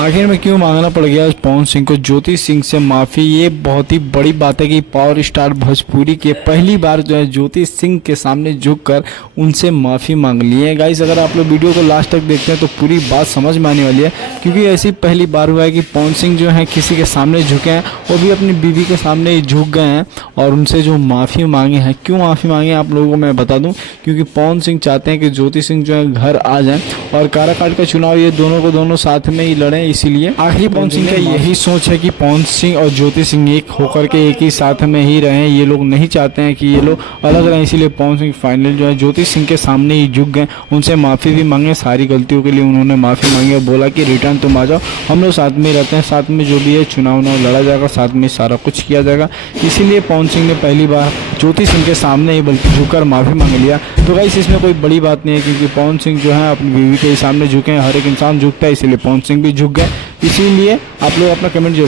आखिर में क्यों मांगना पड़ गया पवन सिंह को ज्योति सिंह से माफ़ी। ये बहुत ही बड़ी बात है कि पावर स्टार भोजपुरी के पहली बार जो है ज्योति सिंह के सामने झुककर उनसे माफ़ी मांग ली है। गाइस अगर आप लोग वीडियो को लास्ट तक देखते हैं तो पूरी बात समझ में आने वाली है, क्योंकि ऐसी पहली बार हुआ है कि पवन सिंह जो है किसी के सामने झुके हैं, वो भी अपनी बीवी के सामने ही झुक गए हैं और उनसे जो माफ़ी मांगे हैं। क्यों माफ़ी मांगे आप लोगों को मैं बता दूँ, क्योंकि पवन सिंह चाहते हैं कि ज्योति सिंह जो है घर आ जाएँ और काराकाट का चुनाव ये दोनों को दोनों साथ में ही लड़ें। इसीलिए आखिरी पवन सिंह का यही सोच है कि पवन सिंह और ज्योति सिंह एक होकर के एक ही साथ में ही रहें। ये लोग नहीं चाहते हैं कि ये लोग अलग रहें, इसीलिए पवन सिंह फाइनल जो है ज्योति सिंह के सामने ही झुक गए, उनसे माफ़ी भी मांगे। सारी गलतियों के लिए उन्होंने माफ़ी मांगी और बोला कि रिटर्न तुम आ जाओ, हम लोग साथ में रहते हैं, साथ में जो भी है चुनाव लड़ा जाएगा, साथ में सारा कुछ किया जाएगा। इसीलिए पवन सिंह ने पहली बार ज्योति सिंह के सामने ही बल्कि झुककर माफ़ी मांग लिया। तो गाइस इसमें कोई बड़ी बात नहीं है, क्योंकि पवन सिंह जो है अपनी बीवी के सामने झुके हैं, हर एक इंसान झुकता है, इसीलिए पवन सिंह भी झुक गए। इसीलिए आप लोग अपना कमेंट जरूर